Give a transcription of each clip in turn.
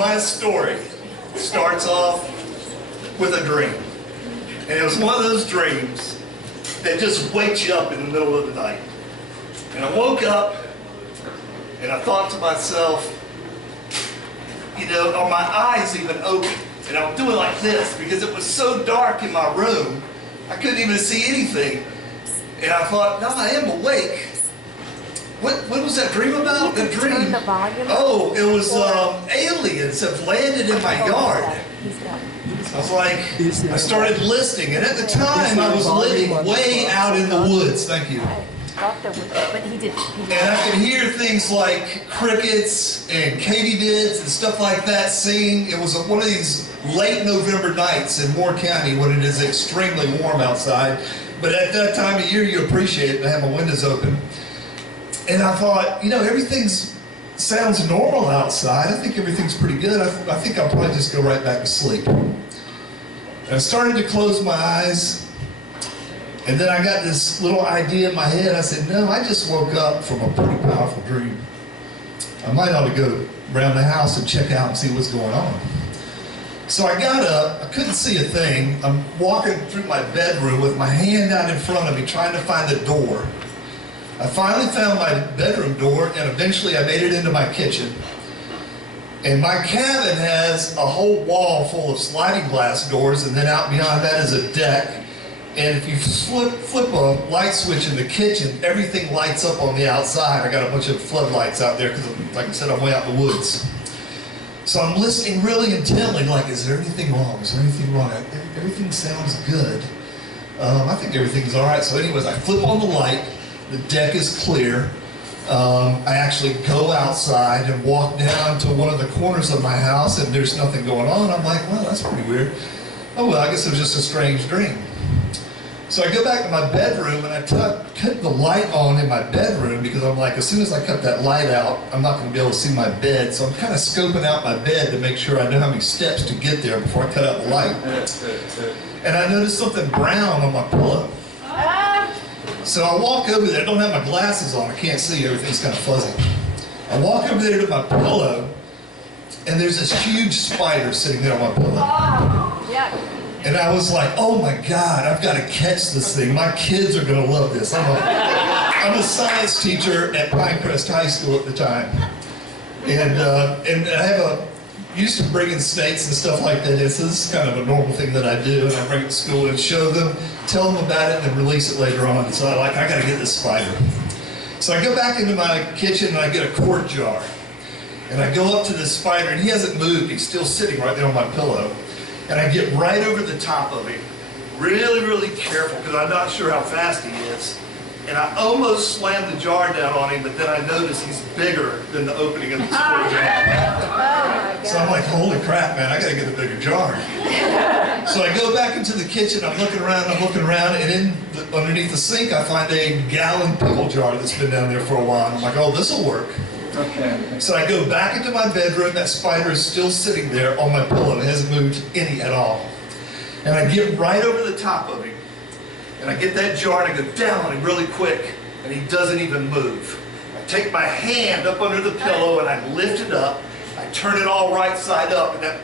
my story starts off with a dream. And it was one of those dreams that just wakes you up in the middle of the night. And I woke up and I thought to myself, you know, are my eyes even open? And I'm doing like this because it was so dark in my room, I couldn't even see anything. And I thought, no, I am awake. What was that dream about? The dream. Oh, it was aliens have landed in my yard. I was like, I started listening, and at the time I was living way out in the woods. Thank you. And I could hear things like crickets and katydids and stuff like that singing. It was one of these late November nights in Moore County when it is extremely warm outside. But at that time of year, you appreciate it. I have my windows open. And I thought, you know, everything sounds normal outside. I think everything's pretty good. I think I'll probably just go right back to sleep. And I started to close my eyes. And then I got this little idea in my head. I said, no, I just woke up from a pretty powerful dream. I might ought to go around the house and check out and see what's going on. So I got up, I couldn't see a thing. I'm walking through my bedroom with my hand out in front of me trying to find the door. I finally found my bedroom door and eventually I made it into my kitchen. And my cabin has a whole wall full of sliding glass doors, and then out beyond that is a deck. And if you flip a light switch in the kitchen, everything lights up on the outside. I got a bunch of floodlights out there because, like I said, I'm way out in the woods. So I'm listening really intently, like, is there anything wrong? Is there anything wrong? Everything sounds good. I think everything's all right. So anyways, I flip on the light. The deck is clear. I actually go outside and walk down to one of the corners of my house, and there's nothing going on. I'm like, well, that's pretty weird. Oh, well, I guess it was just a strange dream. So I go back to my bedroom, and I cut the light on in my bedroom because I'm like, as soon as I cut that light out, I'm not going to be able to see my bed. So I'm kind of scoping out my bed to make sure I know how many steps to get there before I cut out the light. And I noticed something brown on my pillow. So I walk over there. I don't have my glasses on. I can't see. Everything's kind of fuzzy. I walk over there to my pillow, and there's this huge spider sitting there on my pillow. And I was like, oh my God, I've got to catch this thing. My kids are going to love this. I'm a science teacher at Pinecrest High School at the time. And I used to bring in snakes and stuff like that. This is kind of a normal thing that I do. And I bring it to school and show them, tell them about it, and then release it later on. So I got to get this spider. So I go back into my kitchen and I get a quart jar. And I go up to this spider, and he hasn't moved. He's still sitting right there on my pillow. And I get right over the top of him, really, really careful, because I'm not sure how fast he is. And I almost slammed the jar down on him, but then I noticed he's bigger than the opening of the square jar. So I'm like, holy crap, man, I got to get a bigger jar. So I go back into the kitchen, I'm looking around, and underneath the sink, I find a gallon pickle jar that's been down there for a while. And I'm like, oh, this will work. Okay. So I go back into my bedroom. That spider is still sitting there on my pillow. It hasn't moved any at all. And I get right over the top of him. And I get that jar and I go down on him really quick. And he doesn't even move. I take my hand up under the pillow and I lift it up. I turn it all right side up. And that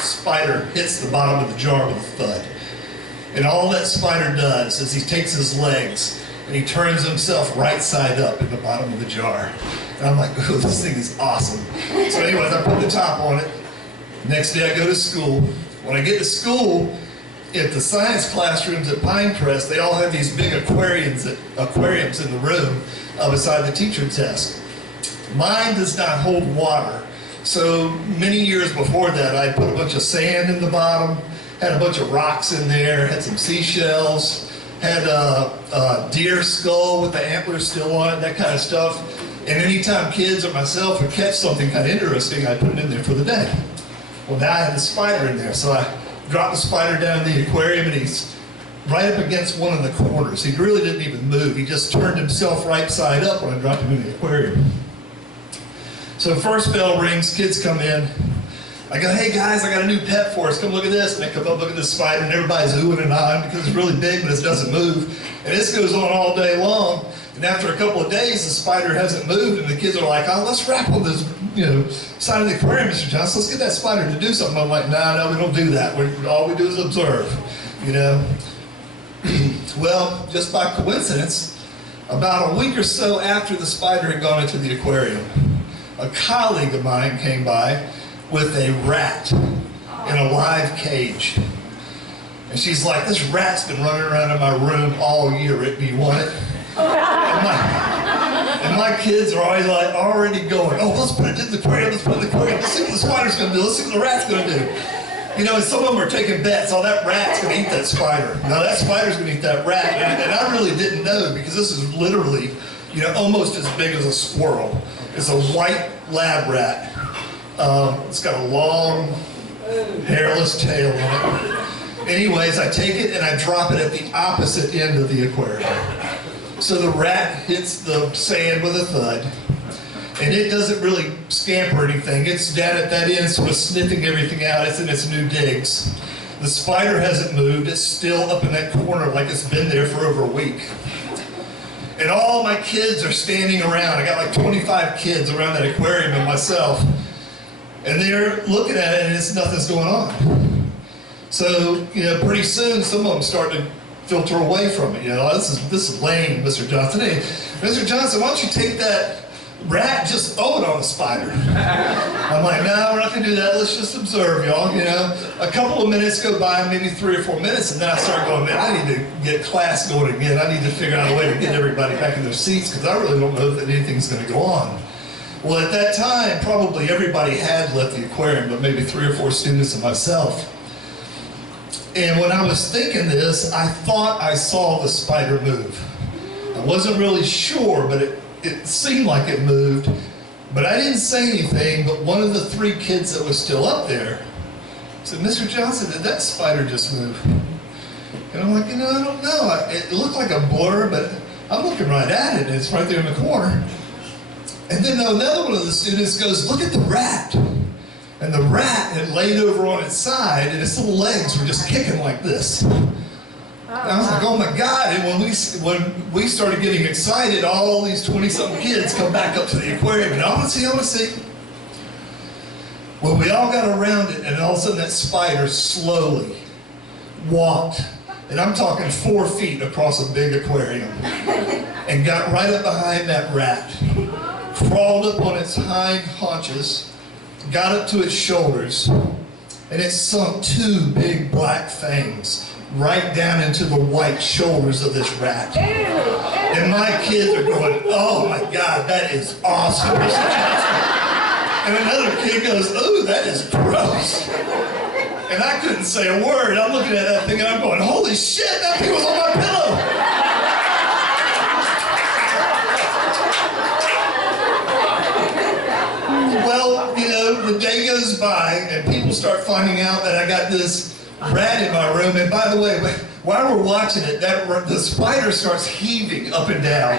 spider hits the bottom of the jar with a thud. And all that spider does is he takes his legs and he turns himself right side up in the bottom of the jar. And I'm like, oh, this thing is awesome. So anyways, I put the top on it. Next day I go to school. When I get to school, at the science classrooms at Pinecrest, they all have these big aquariums in the room beside the teacher desk. Mine does not hold water. So many years before that, I put a bunch of sand in the bottom, had a bunch of rocks in there, had some seashells, had a deer skull with the antlers still on it, that kind of stuff. And anytime kids or myself would catch something kind of interesting, I'd put it in there for the day. Well, now I had the spider in there, so I dropped the spider down in the aquarium, and he's right up against one of the corners. He really didn't even move. He just turned himself right side up when I dropped him in the aquarium. So the first bell rings, kids come in. I go, hey guys, I got a new pet for us. Come look at this. And they come up, look at this spider, and everybody's oohing and ahhing because it's really big, but it doesn't move. And this goes on all day long. And after a couple of days, the spider hasn't moved, and the kids are like, oh, let's rap on this, side of the aquarium, Mr. Johnson. Let's get that spider to do something. I'm like, no, we don't do that. All we do is observe, Well, just by coincidence, about a week or so after the spider had gone into the aquarium, a colleague of mine came by with a rat in a live cage. And she's like, this rat's been running around in my room all year. Do you want it? And my kids are always like, already going, oh, let's put it in the aquarium, let's put it in the aquarium. Let's see what the spider's going to do. Let's see what the rat's going to do. And some of them are taking bets. Oh, that rat's going to eat that spider. No, that spider's going to eat that rat. And I really didn't know, because this is literally, almost as big as a squirrel. It's a white lab rat. It's got a long, hairless tail on it. Anyways, I take it and I drop it at the opposite end of the aquarium. So the rat hits the sand with a thud, and it doesn't really scamper or anything. It's down at that end, sort of sniffing everything out. It's in its new digs. The spider hasn't moved. It's still up in that corner like it's been there for over a week. And all my kids are standing around. I got like 25 kids around that aquarium and myself. And they're looking at it, and nothing's going on. So, pretty soon some of them start to filter away from it. This is lame, Mr. Johnson. Hey, Mr. Johnson, why don't you take that rat and just throw it on the spider? I'm like, no, we're not going to do that. Let's just observe, y'all. A couple of minutes go by, maybe 3 or 4 minutes, and then I start going, man, I need to get class going again. I need to figure out a way to get everybody back in their seats, because I really don't know that anything's going to go on. Well, at that time, probably everybody had left the aquarium, but maybe 3 or 4 students and myself. And when I was thinking this, I thought I saw the spider move. I wasn't really sure, but it seemed like it moved. But I didn't say anything, but one of the 3 kids that was still up there said, Mr. Johnson, did that spider just move? And I'm like, I don't know. It looked like a blur, but I'm looking right at it, and it's right there in the corner. And then another one of the students goes, look at the rat. And the rat had laid over on its side, and its little legs were just kicking like this. And I was like, oh my God. And when we started getting excited, all these 20-something kids come back up to the aquarium, and I want to see. Well, we all got around it, and all of a sudden that spider slowly walked, and I'm talking 4 feet across a big aquarium, and got right up behind that rat, crawled up on its hind haunches, got up to its shoulders, and it sunk 2 big black fangs right down into the white shoulders of this rat. And my kids are going, oh my God, that is awesome. And another kid goes, oh, that is gross. And I couldn't say a word. I'm looking at that thing and I'm going, holy shit, that thing was on my pillow. Well, the day goes by and people start finding out that I got this rat in my room. And by the way, while we're watching it, the spider starts heaving up and down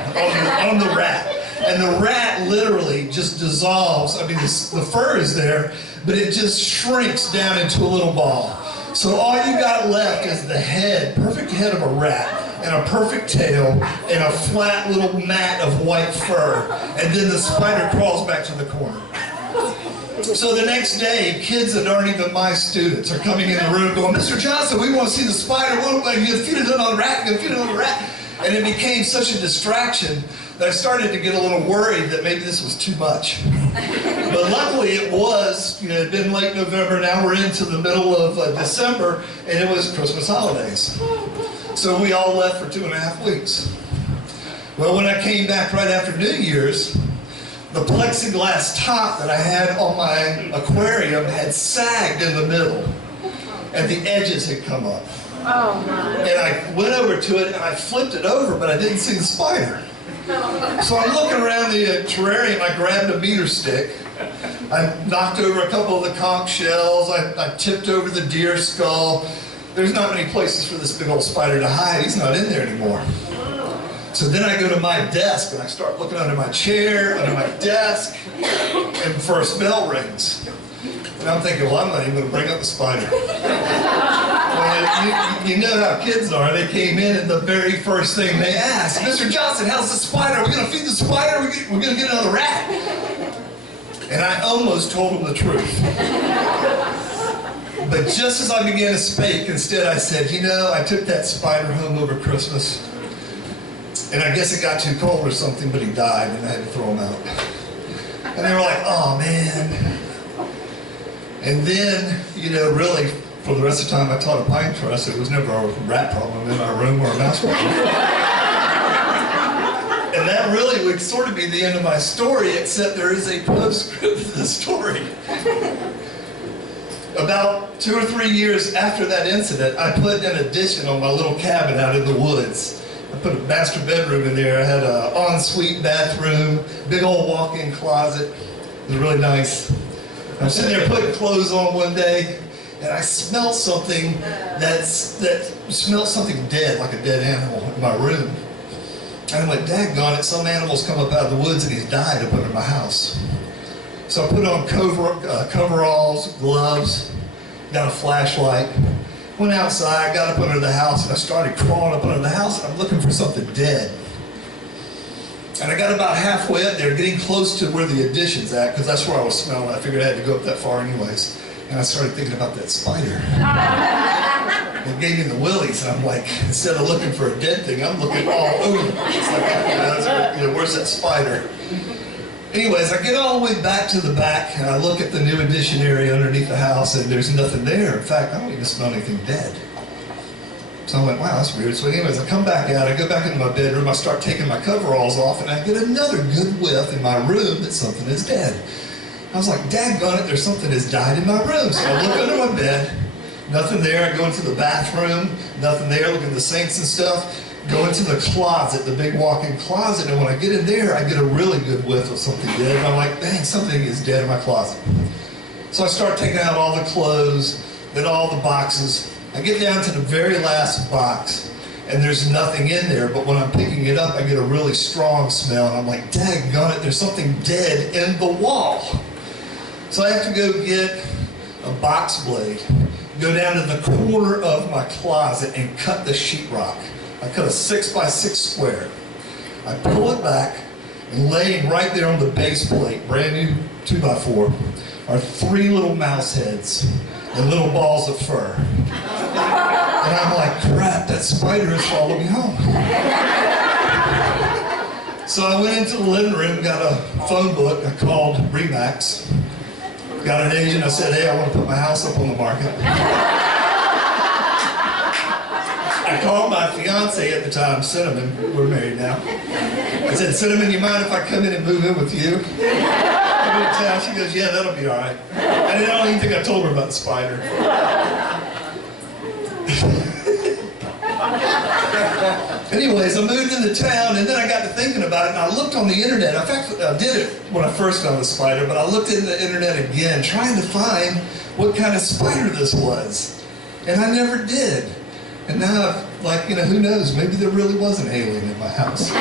on the rat. And the rat literally just dissolves. I mean, the fur is there, but it just shrinks down into a little ball. So all you got left is the head, perfect head of a rat, and a perfect tail, and a flat little mat of white fur. And then the spider crawls back to the corner. So the next day, kids that aren't even my students are coming in the room going, Mr. Johnson, we want to see the spider. You feed it on the rat, you feed it on the rat. And it became such a distraction that I started to get a little worried that maybe this was too much. But luckily it was, it had been late November, now we're into the middle of December, and it was Christmas holidays. So we all left for 2.5 weeks. Well, when I came back right after New Year's, the plexiglass top that I had on my aquarium had sagged in the middle, and the edges had come up. Oh my. And I went over to it and I flipped it over, but I didn't see the spider. So I'm looking around the terrarium, I grabbed a meter stick, I knocked over a couple of the conch shells, I tipped over the deer skull. There's not many places for this big old spider to hide. He's not in there anymore. So then I go to my desk and I start looking under my chair, under my desk, and the first bell rings. And I'm thinking, well, I'm not even going to bring up the spider. Well, you know how kids are. They came in and the very first thing they asked, Mr. Johnson, how's the spider? Are we going to feed the spider? We're going to get another rat. And I almost told them the truth. But just as I began to speak, instead I said, you know, I took that spider home over Christmas. And I guess it got too cold or something, but he died and I had to throw him out. And they were like, oh man. And then, you know, really, for the rest of the time I taught a pine trust, it was never a rat problem in my room or a mouse problem. And that really would sort of be the end of my story, except there is a postscript to the story. About 2 or 3 years after that incident, I put an addition on my little cabin out in the woods. I put a master bedroom in there. I had an ensuite bathroom, big old walk-in closet. It was really nice. I'm sitting there putting clothes on one day, and I smelled something that smelled something dead, like a dead animal, in my room. And I went, daggone it, some animal's come up out of the woods and he's died up under my house. So I put on coveralls, gloves, got a flashlight, went outside, got up under the house, and I started crawling up under the house, and I'm looking for something dead. And I got about halfway up there, getting close to where the addition's at, because that's where I was smelling. I figured I had to go up that far anyways. And I started thinking about that spider. It gave me the willies, and I'm like, instead of looking for a dead thing, I'm looking all over. It's like, you know, where's that spider? Anyways, I get all the way back to the back, and I look at the new addition area underneath the house, and there's nothing there. In fact, I don't even smell anything dead. So I went, wow, that's weird. So anyways, I come back out, I go back into my bedroom, I start taking my coveralls off, and I get another good whiff in my room that something is dead. I was like, daggone it, there's something that's died in my room. So I look under my bed, nothing there. I go into the bathroom, nothing there, look at the sinks and stuff. Go into the closet, the big walk-in closet, and when I get in there, I get a really good whiff of something dead. And I'm like, dang, something is dead in my closet. So I start taking out all the clothes, then all the boxes. I get down to the very last box, and there's nothing in there, but when I'm picking it up, I get a really strong smell, and I'm like, daggone it, there's something dead in the wall. So I have to go get a box blade, go down to the corner of my closet and cut the sheetrock. I cut a 6x6 square. I pull it back, and laying right there on the base plate, brand new 2x4, are 3 little mouse heads and little balls of fur. And I'm like, crap, that spider has followed me home. So I went into the living room, got a phone book, I called Remax, got an agent, I said, hey, I want to put my house up on the market. I called my fiance at the time, Cinnamon, we're married now. I said, Cinnamon, you mind if I come in and move in with you? Come into town. She goes, yeah, that'll be all right. I don't even think I told her about the spider. Anyways, I moved into town, and then I got to thinking about it, and I looked on the internet. In fact, I did it when I first found the spider, but I looked into the internet again, trying to find what kind of spider this was. And I never did. And now, like, you know, who knows? Maybe there really was an alien in my house.